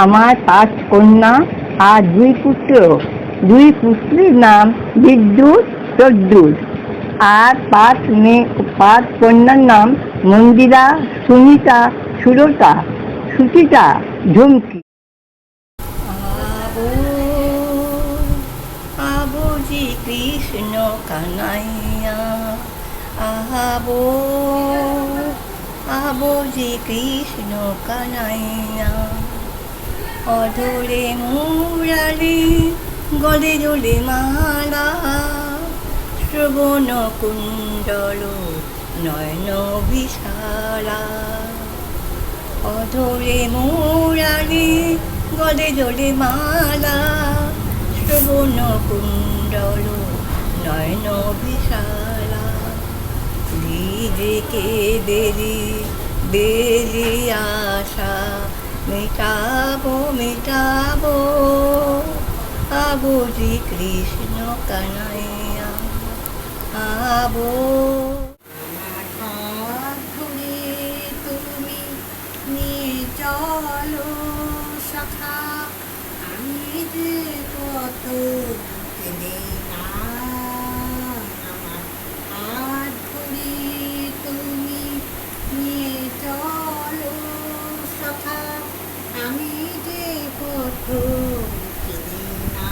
আমার 5 কন্যা আর 2 পুত্র। 2 পুত্রের নাম বিদ্যুৎ, প্রদ্যুৎ। আর 5 কন্যার নাম মন্দিরা, সুমিতা, সুরতা, সুচিতা, ঝুমকি। আবো আবো জি কৃষ্ণ কানাইয়া, আবো আবো জি কৃষ্ণ কানাইয়া। অধরে মুরালি, গলে জলে মালা, শ্রবণ কুণ্ডল নয়ন বিশালা। অধরে মুরালি, গলে জলে মালা, শ্রবণ কুণ্ডল নয়ন বিশালা। হৃদিকে বেরি বেরি আশা, মেটাবো মেটাবো আবো জি কৃষ্ণ কানাইয়া, আবো। হাত ধরে তুমি নিয়ে চলো সখা, আমি যে কত কেঁদে না। আমার হাত ধরে তুমি নিয়ে চলো সখা, আমি যে কত কেঁদে না।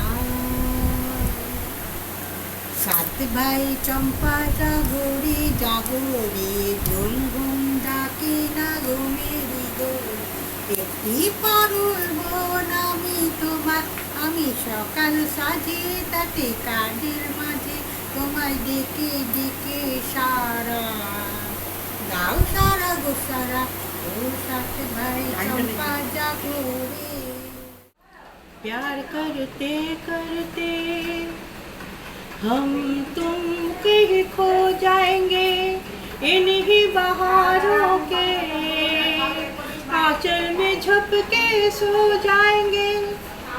সাত ভাই চম্পা জাগরে জাগরে, ঘুম ঘুম ডাকে না ঘুমের দোল। একটি পারুল বোন আমি তোমার, আমি সকাল সাজে তাতে কাজের মাঝে তোমায় ডেকে ডেকে সারা দাও, সারা গো সারা। ও সাত ভাই চম্পা জাগরে। प्यार करते करते हम तुम कहीं खो जाएंगे, इन्हीं बहारों के आंचल में झुक के सो जाएंगे।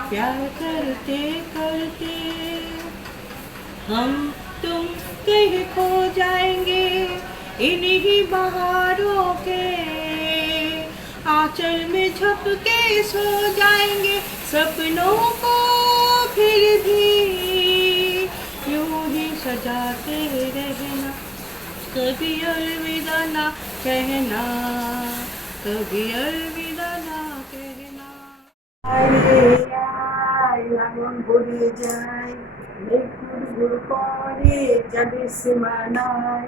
प्यार करते करते हम तुम कहीं खो जाएंगे, इन्हीं बहारों के आंचल में झुक के सो जाएंगे। सपनों को फिर भी यूं ही सजाते रहना, कभी अलविदा ना कहना, कभी अलविदा ना कहना। লালন ভরে যায়, মেঘ গুড় করে যাদের সীমানায়।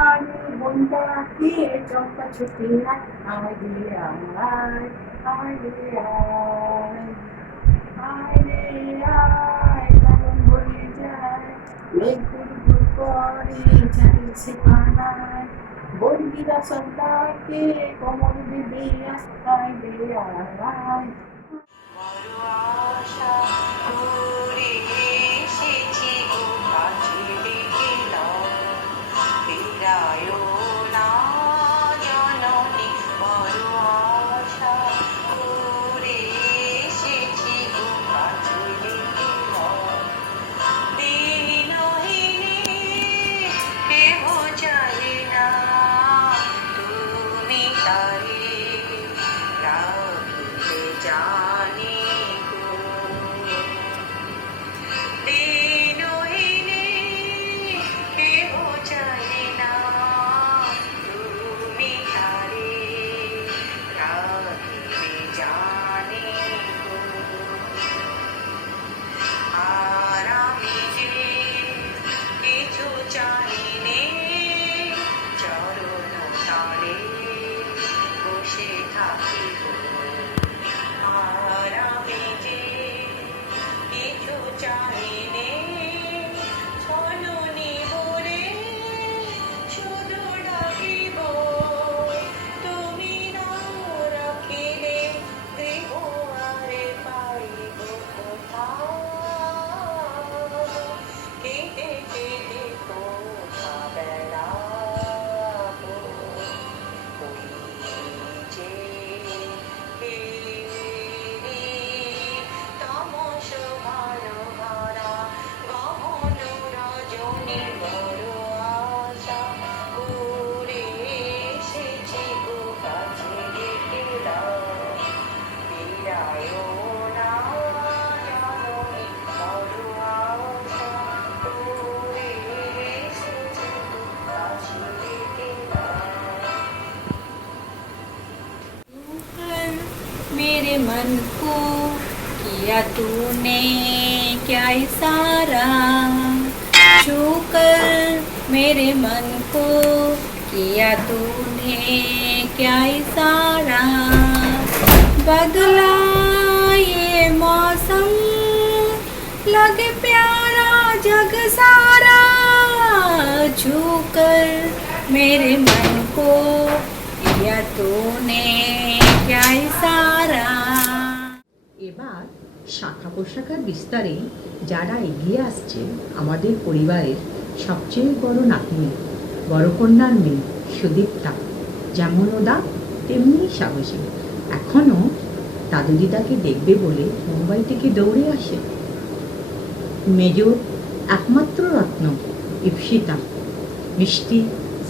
আরে বন্ধা কে চম্পা ছুটি নাই, আয় রে আয়, আয় রে আয়, আয় রে আয়। লালন ভরে যায়, মেঘ গুড় করে যাদের সীমানায়। বন্দিরা সন্তাকে কমল বিদিয়া, আয় রে আয়। বড় আশা করে এসেছি গো কাছে ডেকে নাও, ফিরায়ও না জননী। বড় আশা করে এসেছি গো কাছে ডেকে নাও। দিনহীনে কেহ চায় না, তুমি তারে রাখিতে জানি গো। দিনহীনে কেহ চায় না, তুমি তারে রাখিতে জানি গো। আর আমি যে কিছু চাহিনে, চরণ তলে বসে থাকিব। যায় না জননী মরুয়াও তোরে এসেছে কাছে রেখে कर मेरे मन को किया तूने क्या इशारा, छू कर मेरे मन को किया तूने क्या इशारा, बदला ये मौसम लगे प्यारा जग सारा, छू कर मेरे मन को किया तूने क्या इशारा। এবার শাখা প্রশাখার বিস্তারে যারা এগিয়ে আসছে আমাদের পরিবারের সবচেয়ে বড় নাতনি, বড় কন্যার মেয়ে সুদীপ্তা, যেমন ওদা তেমনি সাহসী। এখনও দাদু দিদাকে দেখবে বলে মুম্বাই থেকে দৌড়ে আসে। মেজর একমাত্র রত্ন ইপ্সিতা, মিষ্টি,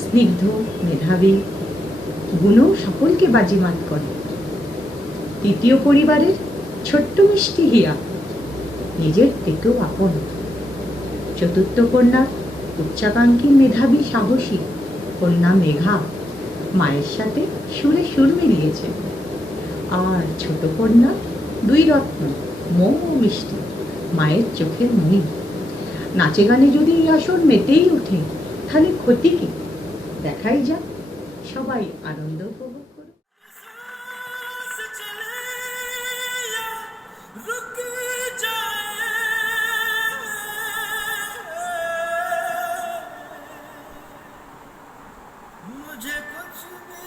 স্নিগ্ধ, মেধাবী, গুণও সকলকে বাজিমাত করে। তৃতীয় পরিবারের ছোট্ট মিষ্টি হিয়া, নিজের থেকেও আপন। চতুর্থ কন্যা উচ্চাকাঙ্ক্ষী, মেধাবী, সাহসী কন্যা মেঘা, মায়ের সাথে সুরে সুর মিলিয়েছে। আর ছোট কন্যা দুই রত্ন মৌ ও মিষ্টি, মায়ের চোখের মণি। নাচে গানে যদি এই আসর মেতেই ওঠে তাহলে ক্ষতি কি? দেখাই যাক, সবাই আনন্দ উপভোগ করুন। मुझे कुछ भी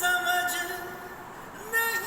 समझ नहीं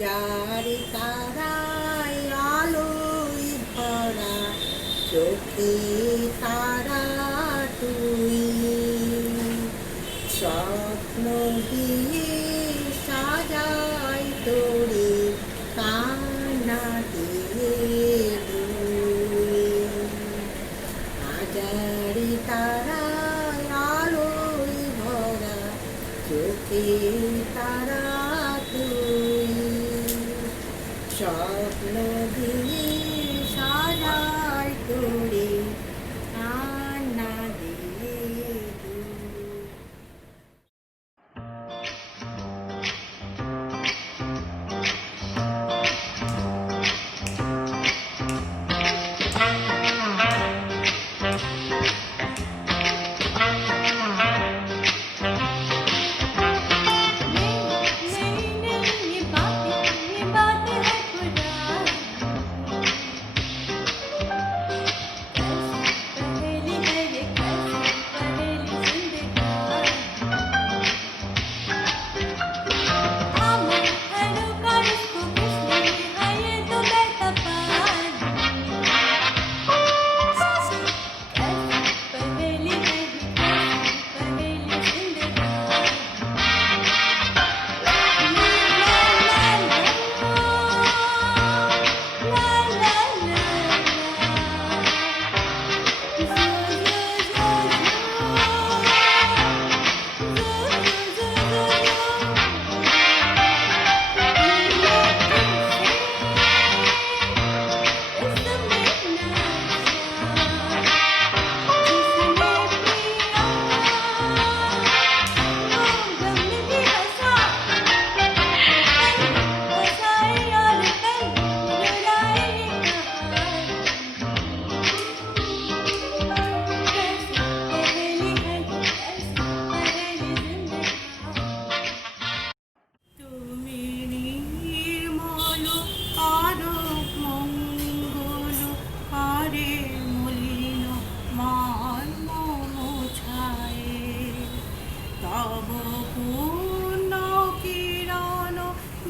হাজার তারায় আলোয় ভরা চোখে তারা তুই, স্বপ্ন দিয়ে সাজাই তোরে কান্না দিয়ে তুই। তারা তুই স্বপ্ন দিয়ে সাজাই তোরে কান্না দিয়ে তুই। ये बात है खुदा पहेली है ये कैसी पहेली जिंदगी हम हेलो कर इसको किसने है ये तो बेतपार कैसी पहेली है ये कैसी पहेली जिंदगी তুমি নির্মল পারক মঙ্গল পারে মলিন মান মম ছায়ে তব পূর্ণ কিরণ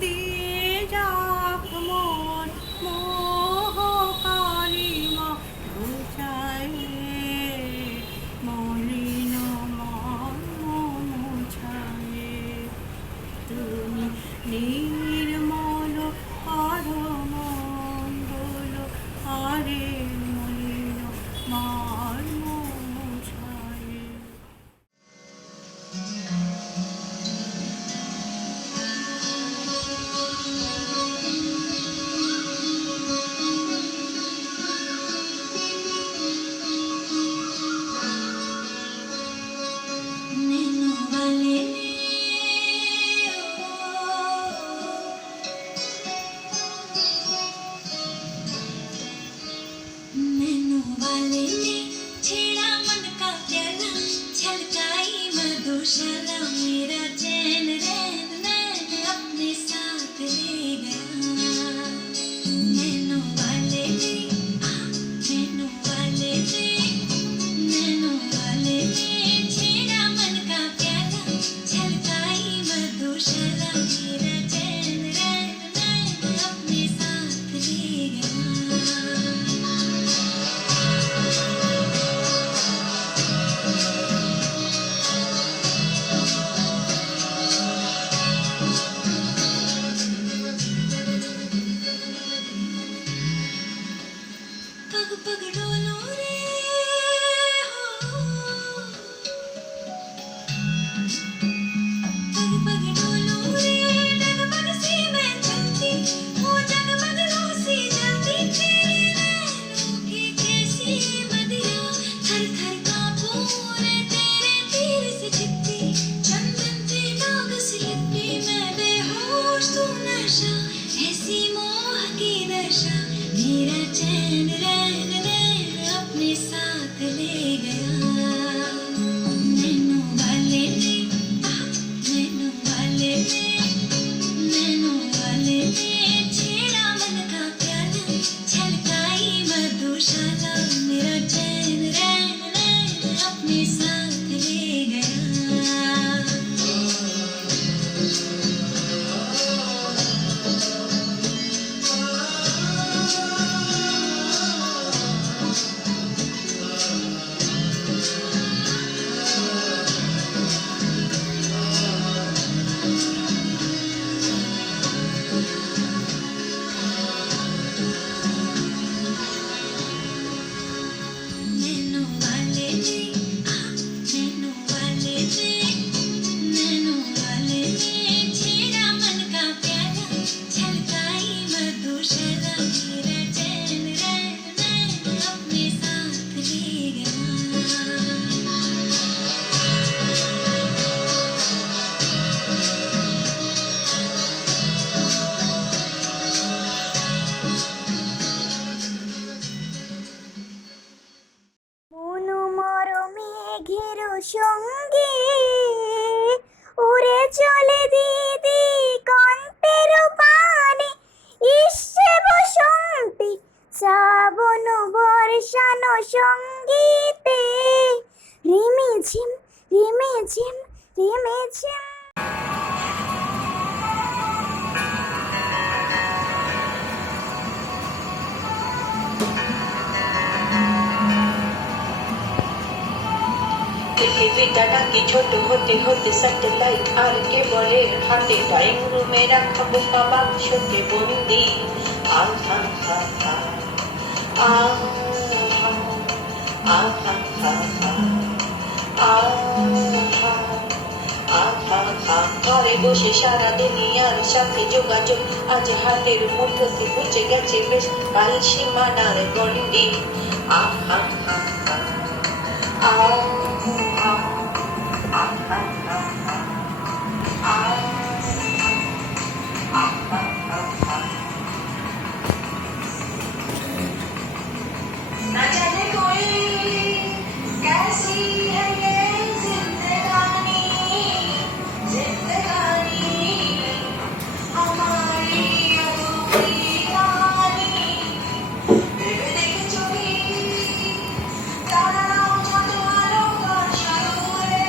দিয়ে যাক মন মোহ কালিমা ঘুচায়ে মলিন মান মম ছায়ে তুমি নির্মল মঙ্গল আরে মলিন মার মম ছায়ে। नैनो वाले नैनो वाले ने छेड़ा मन का प्याला छलकाई मधुशाला मेरा चैन रैन नैन अपने साथ ले गया नैनो वाले ने नैनो वाले ने नैनो वाले ने छेड़ा मन का प्याला छलकाई मधुशाला मेरा चैन रैन नैन अपने साथ ले गया पग पग डोलो रे हो पग पग डोलो रे डगमग सी मैं चलती हूँ जगमग रोसी जलती तेरे नैनों की कैसी बदिया थर थर कांपूं रे तेरे तीर से छिपती चंदन पे नाग सी लिपटी मैं बेहोश तू नशा ऐसी मोह की दशा मेरा चैन रैन नैन अपने साथ ले गया नैनो वाले ने नैनो वाले ने नैनो वाले ने छेड़ा मन का प्याला छलकाई मधुशाला मेरा चैन रैन नैन अपने साथ ले गया মেঘেরও সঙ্গে উড়ে চলে দিদি কণ্ঠের পানে ইসে বসন্তে শ্রাবণ বর্ষানো সঙ্গীতে রিমিঝিম রিমিঝিম রিমিঝিম। পৃথিবীটা নাকি ছোট হতে হতে স্যাটেলাইট আর কেবলের হাতে ড্রয়িং রুমে রাখা বোকা বাক্সকে বন্দি। আহা হা হা আহা আহা হা হা আহা আহা হা। ঘরে বসে সারা দুনিয়ার সাথে যোগাযোগ আজ হাতের মুঠোতে বুঝে গেছে বেশ কাল সীমানার গন্ডি। আহা হা হা ना जाने कोई कैसी है ये जिंदगानी जिंदगानी हमारी अधूरी कहानी। ভেবে দেখেছো কি তারাও যত আলো বর্ষা উড়ে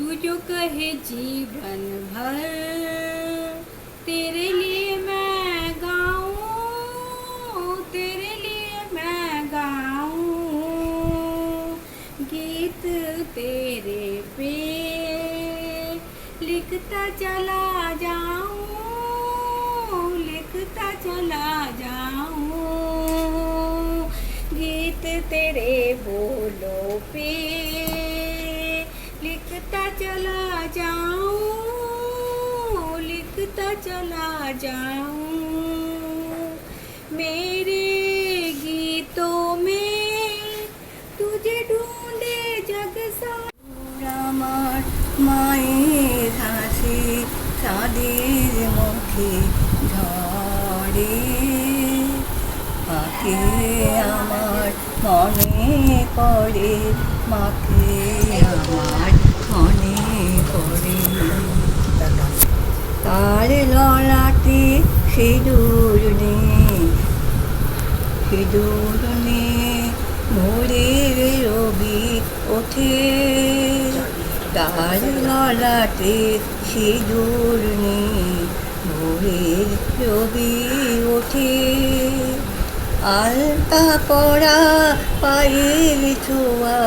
तू जो कहे जीवन भर तेरे लिए मैं गाऊं, तेरे लिए मैं गाऊं गीत तेरे पे लिखता चला जाऊं, लिखता चला जाऊं गीत तेरे बोलों पे लिखता चला जाऊं, लिखता चला जाऊं मेरे गीतों में तुझे ढूंढे जग सारा আমার মায়ের হাসি চাঁদের মুখে ঝরে মাকে আমার মনে পড়ে, মাকে আমার মনে পড়ে। তার ললাটে সিঁদুর নেই, সিঁদুর নেই ভোরের রবি ওঠে, তার ললাটে সিঁদুর নেই ভোরের রবি ওঠে। আলতা পরা পায়ের ছোঁয়া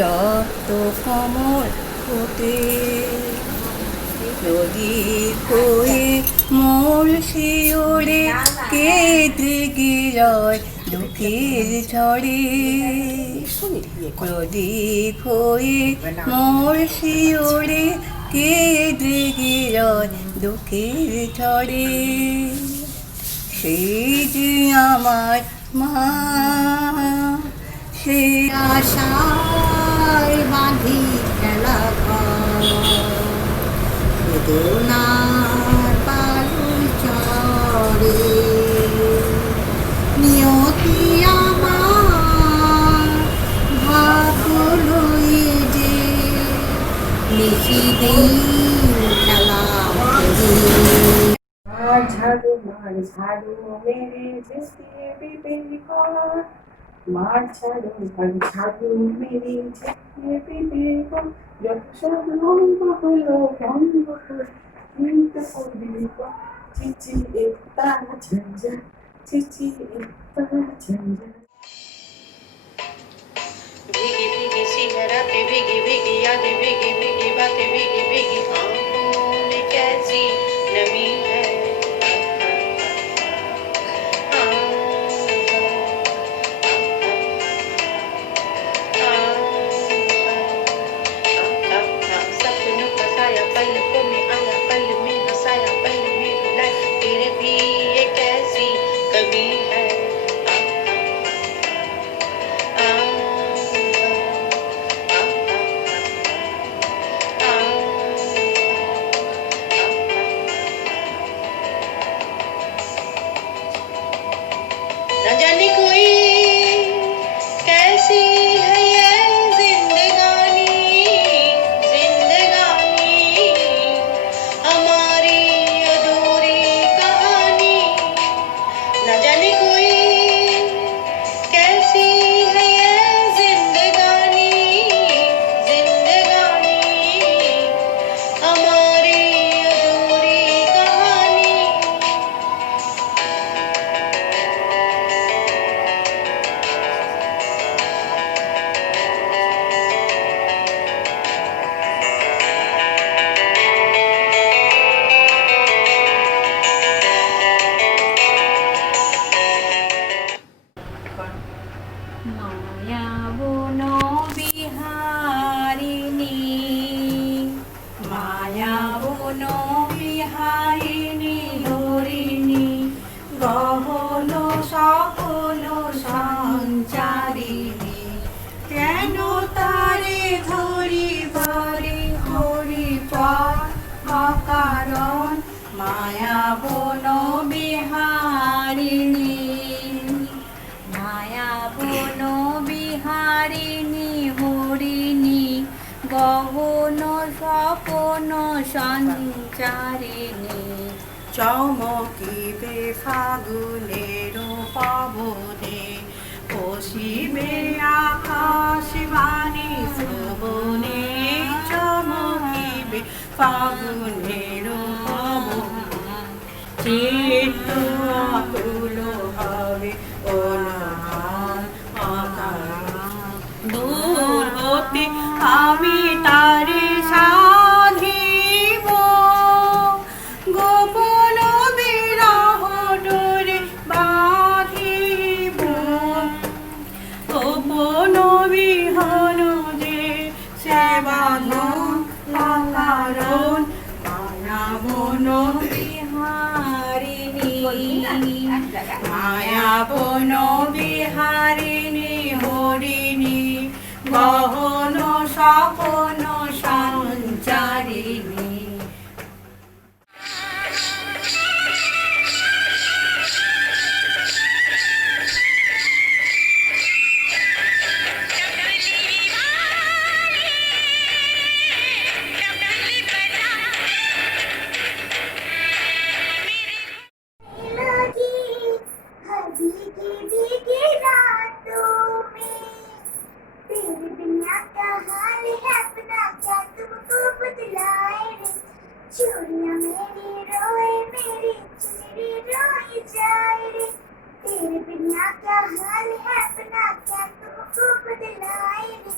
রক্ত কমল ফোটে, প্রদীপ হয়ে মোর শিওরে কেটে গিলয় দুঃখের ঝড়ে, প্রদীপ হয়ে মোর শিওরে কেটে গিলয় দুঃখের ঝড়ে। সেই যে আমার মা, সে আশায় বাঁধি খেলা ঘর, বেদনার বালুর চরে নিয়তি আমার ভাবলো যে নিশিদিন খেলা করি। मार झाड़ू मेरे जिसके बीबी को, मार झाड़ू मेरे जिसके बीबी को, जब सब लोग हलो रंग को चिंता कोई को, चिची एकता झंझट, चिची एकता झंझट। भीगी भीगी सी है रातें, भीगी भीगी यादें, भीगी भीगी बातें, भीगी भीगी आंखों में कैसी नमी है। सपनों का साया पलकों में आया, पल में हंसाया, पल में रुलाया, फिर भी ये कैसी कमी है। न जाने कोई कैसी है ये जिंदगानी, जिंदगानी हमारी अधूरी कहानी। न जाने कोई कैसी है ये जिंदगानी, जिंदगानी हमारी अधूरी कहानी। মায়া বন বিহারিণী, মায়া বন বিহারিণী হরিণী গহন সকল সঞ্চারিণী, কেন তারে ধরি ভরি হরি পর অকারণ মায়া বন বিহারিণী, মায়া বন বিহারিণী হরিণী গহন স্বপন সঞ্চারিণী, চমকিবে ফাগুনের পবনে, পশিবে আকাশ বাণী শ্রবণে, চমকি ফাগুনের পবন চিত্ত আকুল হবে অনাহার আকাশ দূর হতে আমি তারে সাধিব গোপন বিরহ ডোরে বাঁধিব গোপন বিহন যে সে বাঁধন কারণ মায়াবন বিহারিণী মায়াবন বিহারিণী হরিণী গহন স্বপন সঞ্চারিণী भीगी भीगी रातों में तेरे बिना क्या हाल है अपना क्या तुमको बतलाए रे चूड़ियां मेरी रोए मेरी चुनरी रोई जाए रे तेरे बिना क्या हाल है अपना क्या तुमको बतलाए रे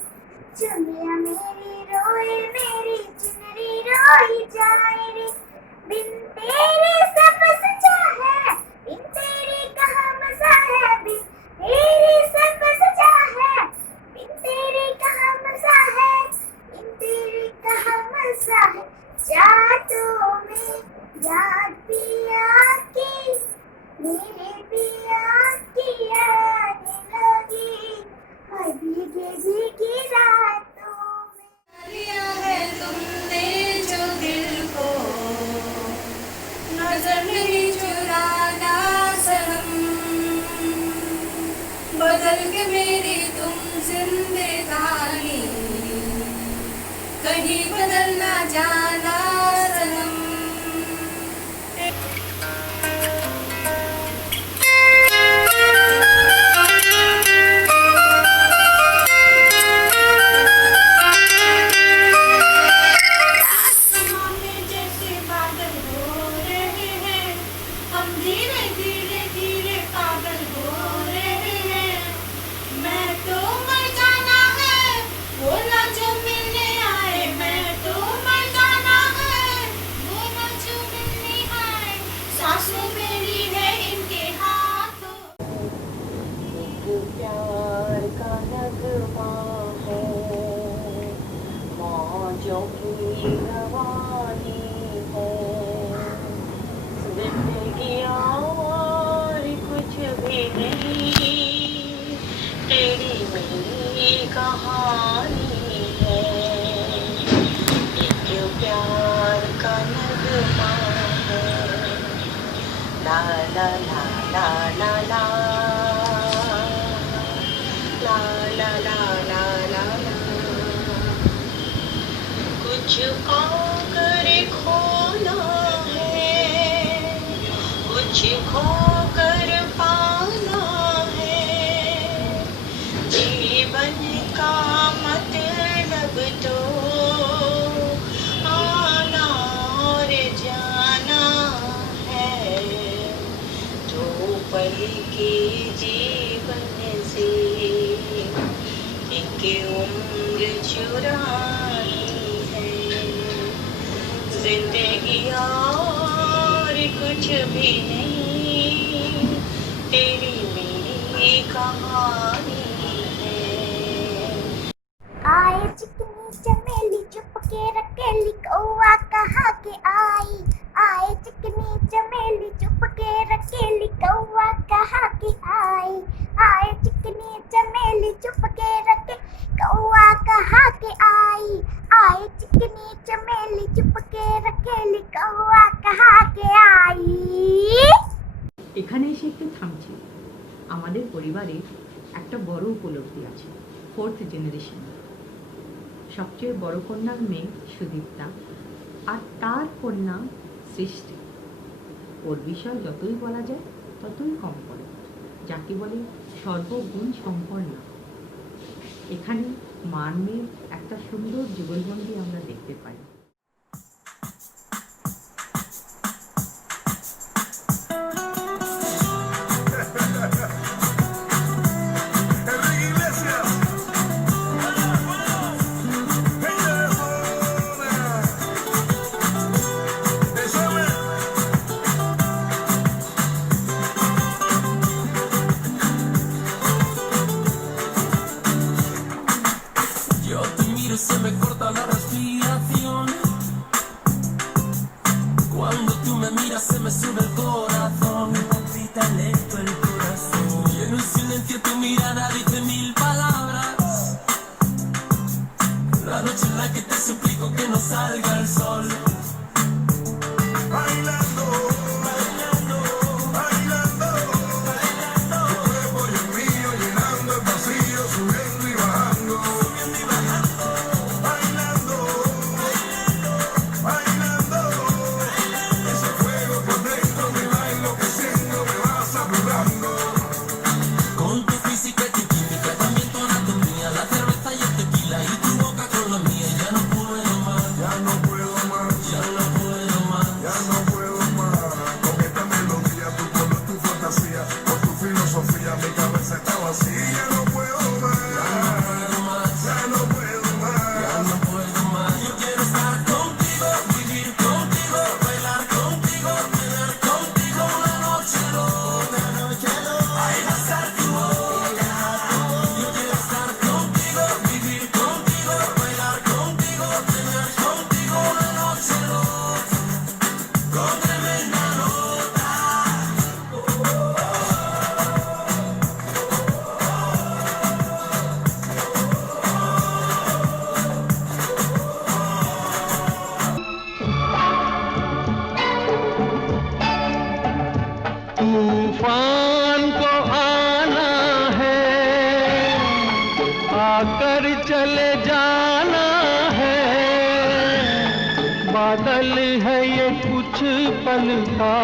चुड़ियां मेरी रोए मेरी चुनरी रोई जाए रे बिन तेरे सब सजा है बिन तेरे कहाँ मजा है बिन तेरे सब सजा है बिन तेरे कहाँ मजा है बिन तेरे कहाँ मजा है जादू में याद पिया की मेरे पिया की याद लगी हर भीगे भीगी रातों में लिया है तुमने जो दिल को नजर नहीं चुराना सनम बदल के मेरी तुम जिंदगानी कहीं बदल ना जाना सनम आसमां में जैसे बादल हो रहे हैं हम धीरे धीरे धीरे पागल हो रहे हैं मैं तो मर जाना है बोला जो मिलने आए मैं तो मर जाना है बोला जो मिलने आए सांसों मेरी है इनके हाथों प्यार का नगमा है मौजों की रवानी है जिंदगी और कुछ भी नहीं तेरी मेरी कहानी है एक प्यार का नगमा है ला ला ला ला ला ला ला ला ला ला ला ला कुछ पाकर खोना है कुछ खोकर पाना है जीवन का मतलब तो आना और जाना है तो पल के जीवन से एक उम्र चुरानी है जिंदगी और कुछ भी नहीं तेरी मेरी कहानी है आए चिकनी चमेली चुप के रकेली कौआ कहा के आई आए चिकनी चमेली चुप के रकेली कौआ कहा के आई आए चिकनी चमेली चुप के रके कौआ कहा के आई आए चिकनी चमेली चुप के रकेली कौआ कहा के आई এখানে এসে একটু থামছি আমাদের পরিবারে একটা বড় উপলব্ধি আছে 4th জেনারেশন সবচেয়ে বড় কন্যার মেয়ে সুদীপ্তা আর তার কন্যা সৃষ্টি ওর বিষয় যতই বলা যায় ততই কম পড়ে যাকে বলে সর্বগুণ সম্পন্ন এখানে মার মেয়ের একটা সুন্দর যুগলবন্দি আমরা দেখতে পাই noche en la que te suplico que no salga el sol. Bailando, bailando, bailando, bailando. Tu cuerpo y el mío llenando el vacío, subiendo y bajando. Subiendo y bajando. Bailando, bailando, bailando. Ese fuego por dentro me va enloqueciendo, me va saturando. Con tu física y tu química, también tu anatomía, la cerveza y el tequila y tu boca con la mía. Ya no puedo más, ya no puedo más, ya no puedo más, ya no puedo más. Con esta melodía, tu color, tu fantasía, con tu filosofía, mi cabeza está vacía. Ya no puedo más, ya no puedo más, ya no puedo más. Yo quiero estar contigo, vivir contigo, bailar contigo, tener contigo una noche loca, ay, besar tu boca. Yo quiero estar contigo, vivir contigo, bailar contigo, tener contigo una noche loca, con tremenda nota. तूफान को आना है, आकर चले जाना है। बादल है ये कुछ पल का,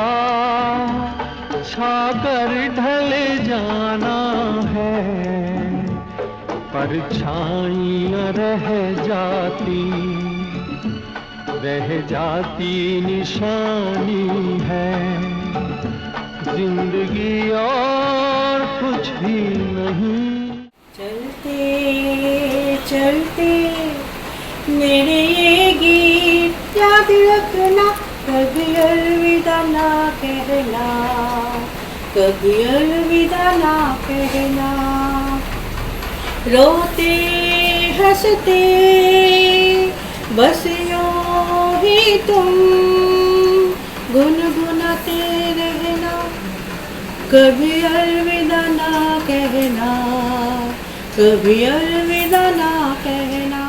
छाकर ढले जाना है। परछाइयाँ रह जाती निशानी है। जिंदगी और कुछ भी नहीं। चलते चलते मेरे ये गीत याद रखना, कभी अलविदा ना कहना, कभी अलविदा ना कहना। रोते हंसते बस यूं ही तुम गुनगुनाते रहना, कभी अलविदा ना कहना, कभी अलविदा ना कहना।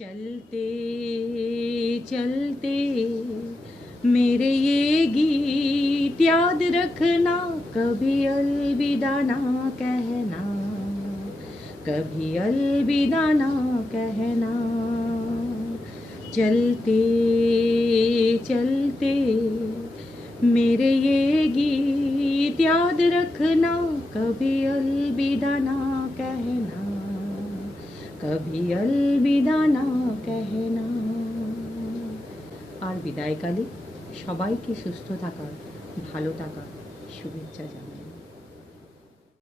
चलते चलते मेरे ये गीत याद रखना, कभी अलविदा ना कहना, कभी अलविदा ना कहना। चलते चलते मेरे ये गीत याद रखना, कभी अलविदा ना कहना, कभी अलविदा ना कहना। আর বিদায়কালে সবাইকে সুস্থ থাকার, ভালো থাকার শুভেচ্ছা জানাই।